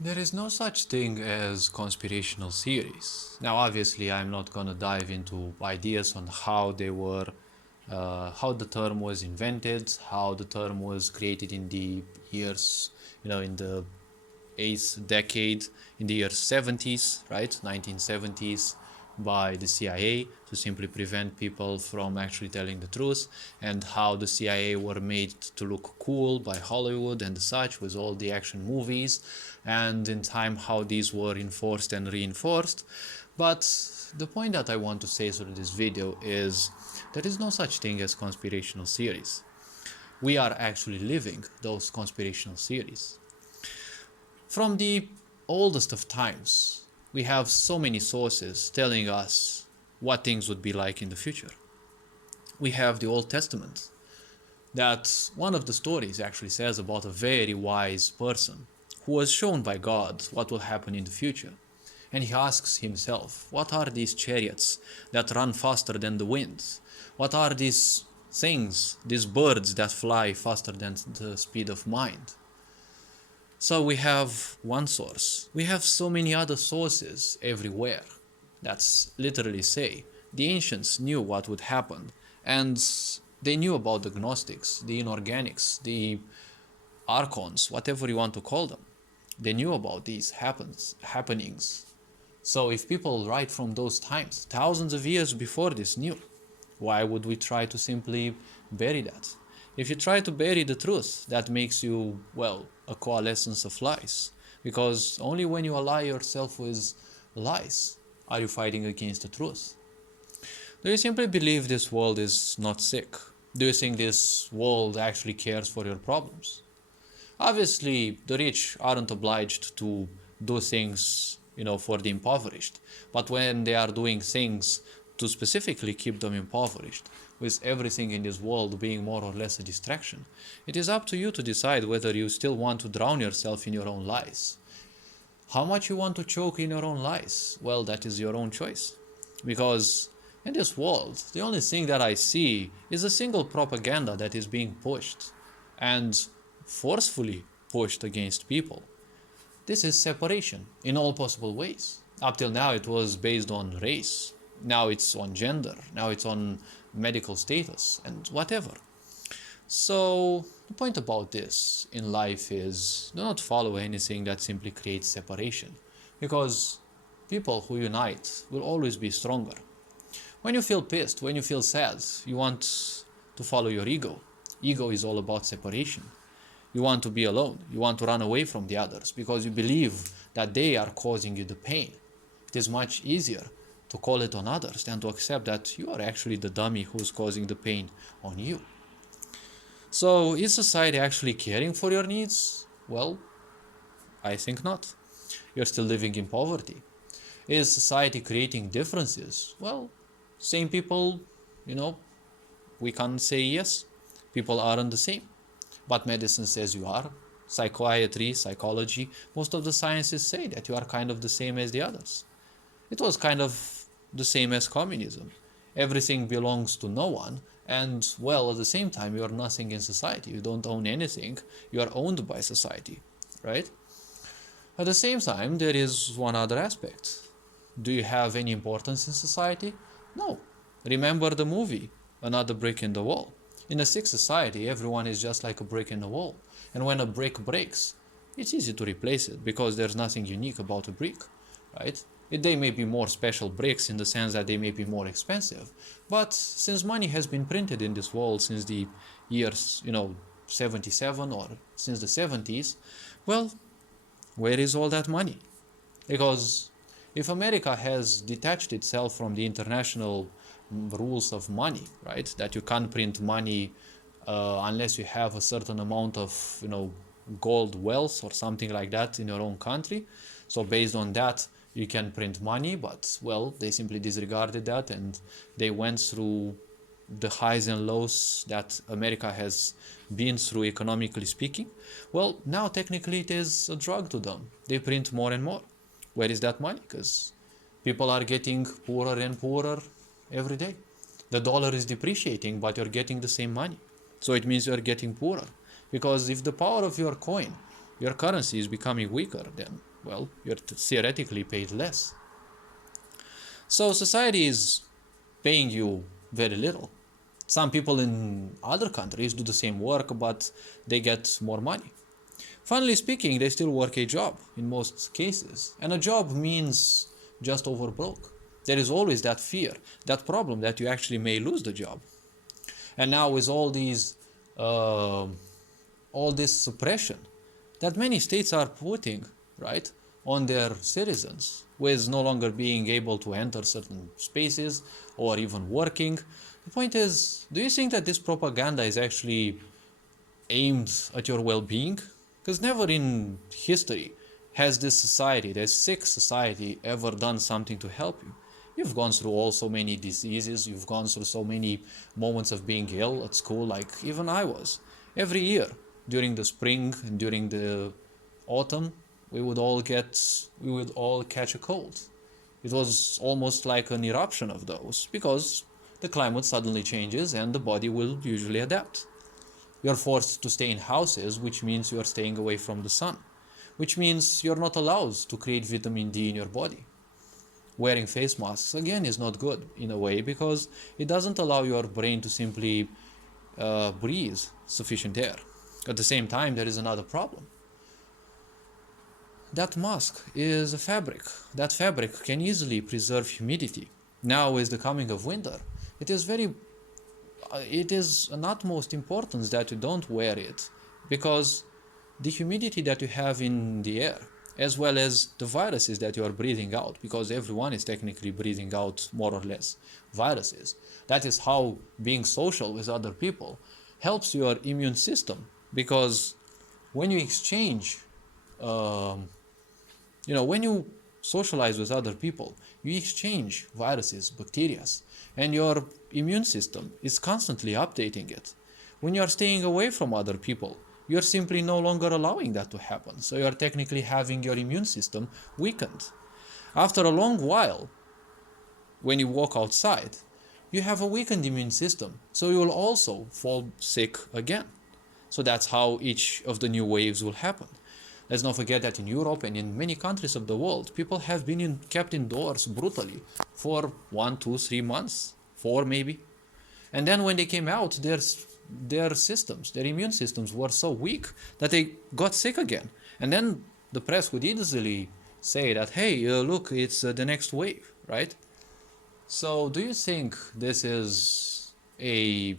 There is no such thing as conspirational theories. Now, obviously, I'm not going to dive into ideas on how the term was invented, how the term was created in the years, in the eighth decade, in the year 70s, right, 1970s, by the CIA to simply prevent people from actually telling the truth, and how the CIA were made to look cool by Hollywood and such with all the action movies, and in time how these were enforced and reinforced. But the point that I want to say through this video is there is no such thing as conspirational theories. We are actually living those conspirational theories. From the oldest of times, we have so many sources telling us what things would be like in the future. We have the Old Testament, that one of the stories actually says about a very wise person who was shown by God what will happen in the future. And he asks himself, what are these chariots that run faster than the wind? What are these things, these birds that fly faster than the speed of mind? So we have one source. We have so many other sources everywhere. That's literally say the ancients knew what would happen, and they knew about the Gnostics, the inorganics, the archons, whatever you want to call them. They knew about these happenings. So if people write from those times, thousands of years before this knew, why would we try to simply bury that? If you try to bury the truth, that makes you, well, a coalescence of lies. Because only when you ally yourself with lies are you fighting against the truth. Do you simply believe this world is not sick? Do you think this world actually cares for your problems? Obviously, the rich aren't obliged to do things, for the impoverished. But when they are doing things to specifically keep them impoverished, with everything in this world being more or less a distraction, it is up to you to decide whether you still want to drown yourself in your own lies. How much you want to choke in your own lies? Well, that is your own choice. Because in this world, the only thing that I see is a single propaganda that is being pushed and forcefully pushed against people. This is separation in all possible ways. Up till now, it was based on race. Now it's on gender. Now it's on medical status and whatever. So, the point about this in life is do not follow anything that simply creates separation. Because people who unite will always be stronger. When you feel pissed, when you feel sad, you want to follow your ego. Ego is all about separation. You want to be alone. You want to run away from the others because you believe that they are causing you the pain. It is much easier to call it on others than to accept that you are actually the dummy who's causing the pain on you. So, is society actually caring for your needs? Well, I think not. You're still living in poverty. Is society creating differences? Well, same people, you know, we can't say yes. People aren't the same. But medicine says you are. Psychiatry, psychology, most of the sciences say that you are kind of the same as the others. It was kind of the same as communism. Everything belongs to no one, and well, at the same time, you are nothing in society. You don't own anything, you are owned by society, right? At the same time, there is one other aspect. Do you have any importance in society? No. Remember the movie, Another Brick in the Wall. In a sick society, everyone is just like a brick in the wall. And when a brick breaks, it's easy to replace it because there's nothing unique about a brick, right? They may be more special bricks in the sense that they may be more expensive. But since money has been printed in this world since the years, 77 or since the 70s, well, where is all that money? Because if America has detached itself from the international rules of money, right, that you can't print money unless you have a certain amount of, gold wealth or something like that in your own country. So based on that, you can print money, but well, they simply disregarded that and they went through the highs and lows that America has been through economically speaking. Well, now technically it is a drug to them. They print more and more. Where is that money? Because people are getting poorer and poorer every day. The dollar is depreciating, but you're getting the same money. So it means you're getting poorer. Because if the power of your coin your currency is becoming weaker, then, well, you're theoretically paid less. So society is paying you very little. Some people in other countries do the same work, but they get more money. Funnily speaking, they still work a job in most cases. And a job means just over broke. There is always that fear, that problem that you actually may lose the job. And now with uh, all this suppression that many states are putting, right, on their citizens, with no longer being able to enter certain spaces or even working. The point is, do you think that this propaganda is actually aimed at your well-being? Because never in history has this society, this sick society, ever done something to help you. You've gone through all so many diseases, you've gone through so many moments of being ill at school, like even I was. Every year, during the spring and during the autumn, we would all catch a cold. It was almost like an eruption of those, because the climate suddenly changes and the body will usually adapt. You're forced to stay in houses, which means you're staying away from the sun, which means you're not allowed to create vitamin D in your body. Wearing face masks, again, is not good in a way, because it doesn't allow your brain to simply breathe sufficient air. At the same time, there is another problem. That mask is a fabric. That fabric can easily preserve humidity. Now, with the coming of winter, it is an utmost importance that you don't wear it, because the humidity that you have in the air, as well as the viruses that you are breathing out, because everyone is technically breathing out more or less viruses. That is how being social with other people helps your immune system, because when you exchange, when you socialize with other people, you exchange viruses, bacteria, and your immune system is constantly updating it. When you are staying away from other people, you're simply no longer allowing that to happen. So you're technically having your immune system weakened. After a long while, when you walk outside, you have a weakened immune system. So you will also fall sick again. So that's how each of the new waves will happen. Let's not forget that in Europe and in many countries of the world, people have been kept indoors brutally for 1, 2, 3 months, 4 maybe. And then when they came out, their immune systems were so weak that they got sick again. And then the press would easily say that, hey, look, it's the next wave, right? So do you think this is a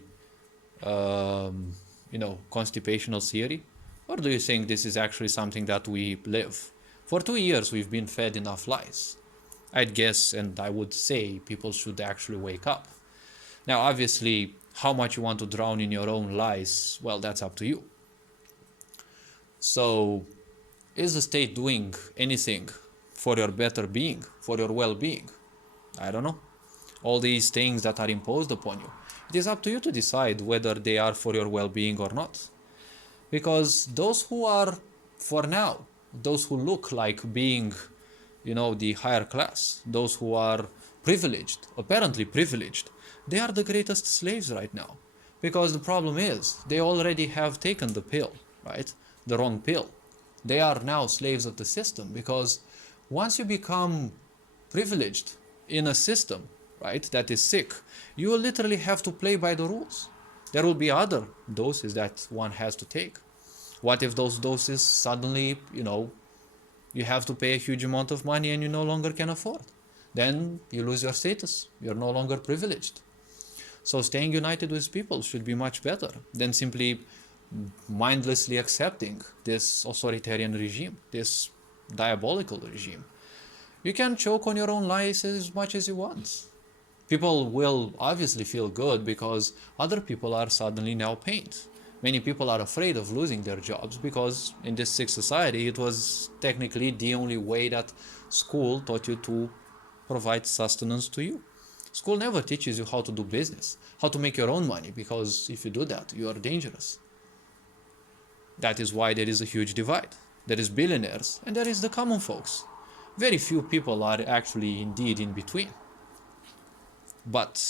constipational theory? Or do you think this is actually something that we live? For 2 years, we've been fed enough lies. I'd guess, and I would say, people should actually wake up. Now, obviously, how much you want to drown in your own lies, well, that's up to you. So, is the state doing anything for your better being, for your well-being? I don't know. All these things that are imposed upon you, it is up to you to decide whether they are for your well-being or not. Because those who are, for now, those who look like being, the higher class, those who are privileged, apparently privileged, they are the greatest slaves right now. Because the problem is, they already have taken the pill, right? The wrong pill. They are now slaves of the system, because once you become privileged in a system, right, that is sick, you will literally have to play by the rules. There will be other doses that one has to take. What if those doses suddenly, you have to pay a huge amount of money and you no longer can afford? Then you lose your status. You're no longer privileged. So staying united with people should be much better than simply mindlessly accepting this authoritarian regime, this diabolical regime. You can choke on your own lies as much as you want. People will obviously feel good because other people are suddenly now pained. Many people are afraid of losing their jobs because in this sick society, it was technically the only way that school taught you to provide sustenance to you. School never teaches you how to do business, how to make your own money, because if you do that, you are dangerous. That is why there is a huge divide. There is billionaires and there is the common folks. Very few people are actually indeed in between. But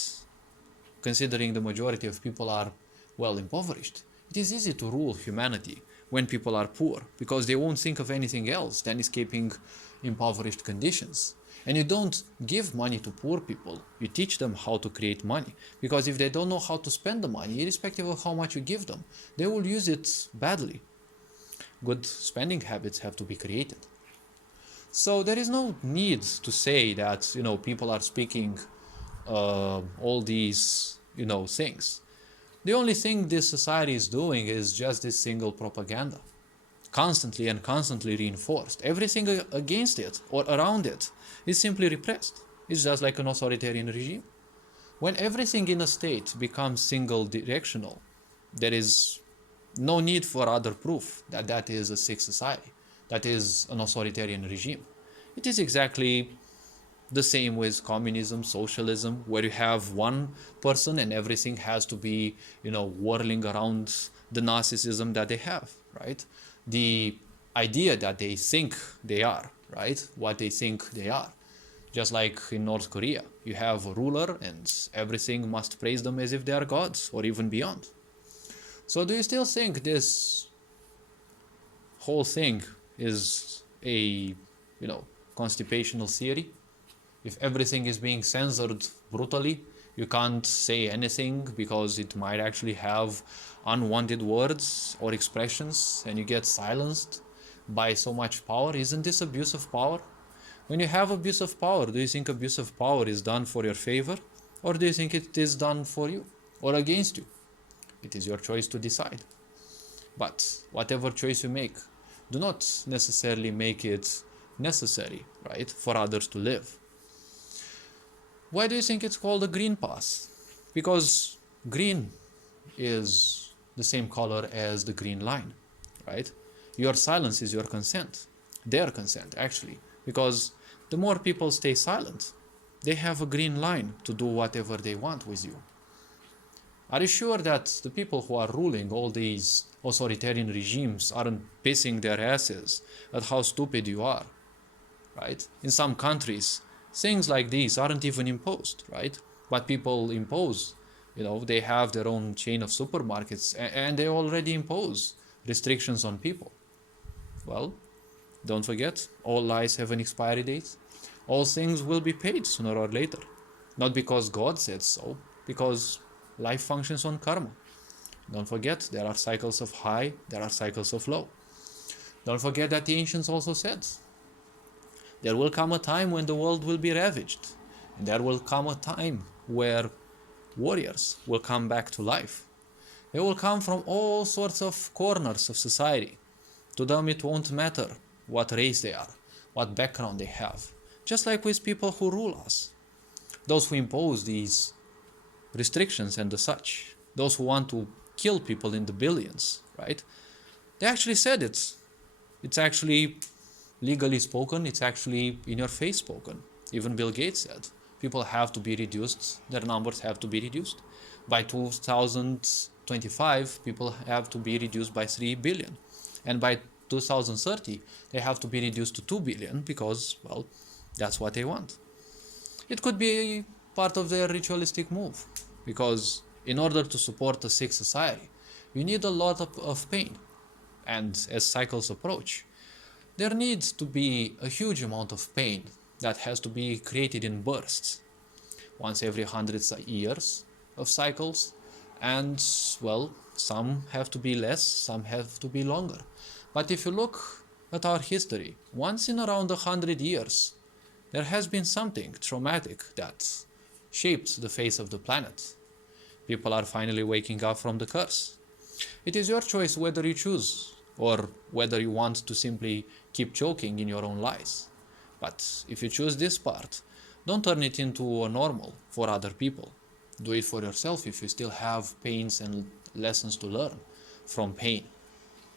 considering the majority of people are, well, impoverished, it is easy to rule humanity when people are poor, because they won't think of anything else than escaping impoverished conditions. And you don't give money to poor people, you teach them how to create money. Because if they don't know how to spend the money, irrespective of how much you give them, they will use it badly. Good spending habits have to be created. So there is no need to say that, people are speaking all these, things. The only thing this society is doing is just this single propaganda, constantly and constantly reinforced. Everything against it or around it is simply repressed. It's just like an authoritarian regime. When everything in a state becomes single directional, there is no need for other proof that that is a sick society, that is an authoritarian regime. It is exactly the same with communism, socialism, where you have one person and everything has to be, whirling around the narcissism that they have, right? The idea that they think they are, right? What they think they are. Just like in North Korea, you have a ruler and everything must praise them as if they are gods or even beyond. So do you still think this whole thing is a, constipational theory? If everything is being censored brutally, you can't say anything because it might actually have unwanted words or expressions and you get silenced by so much power. Isn't this abuse of power? When you have abuse of power, do you think abuse of power is done for your favor, or do you think it is done for you or against you? It is your choice to decide. But whatever choice you make, do not necessarily make it necessary, right, for others to live. Why do you think it's called a green pass? Because green is the same color as the green line, right? Your silence is your consent, their consent actually, because the more people stay silent, they have a green line to do whatever they want with you. Are you sure that the people who are ruling all these authoritarian regimes aren't pissing their asses at how stupid you are, right? In some countries, things like these aren't even imposed, right? But people impose, they have their own chain of supermarkets and they already impose restrictions on people. Well, don't forget, all lies have an expiry date. All things will be paid sooner or later. Not because God said so, because life functions on karma. Don't forget, there are cycles of high, there are cycles of low. Don't forget that the ancients also said, there will come a time when the world will be ravaged. And there will come a time where warriors will come back to life. They will come from all sorts of corners of society. To them it won't matter what race they are, what background they have. Just like with people who rule us. Those who impose these restrictions and the such. Those who want to kill people in the billions, right? They actually said it. It's actually legally spoken, it's actually in your face spoken. Even Bill Gates said, people have to be reduced, their numbers have to be reduced. By 2025, people have to be reduced by 3 billion. And by 2030, they have to be reduced to 2 billion because, well, that's what they want. It could be part of their ritualistic move, because in order to support a sick society, you need a lot of pain. And as cycles approach, there needs to be a huge amount of pain that has to be created in bursts, once every 100 years of cycles. And, well, some have to be less, some have to be longer. But if you look at our history, once in around 100 years, there has been something traumatic that shaped the face of the planet. People are finally waking up from the curse. It is your choice whether you choose or whether you want to simply keep choking in your own lies. But if you choose this part, don't turn it into a normal for other people. Do it for yourself if you still have pains and lessons to learn from pain.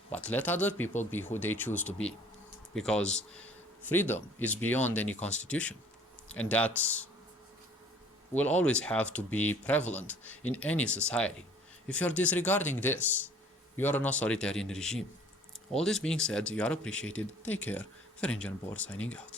But let other people be who they choose to be. Because freedom is beyond any constitution. And that will always have to be prevalent in any society. If you're disregarding this, you are an authoritarian regime. All this being said, you are appreciated. Take care. Ferenc Bor signing out.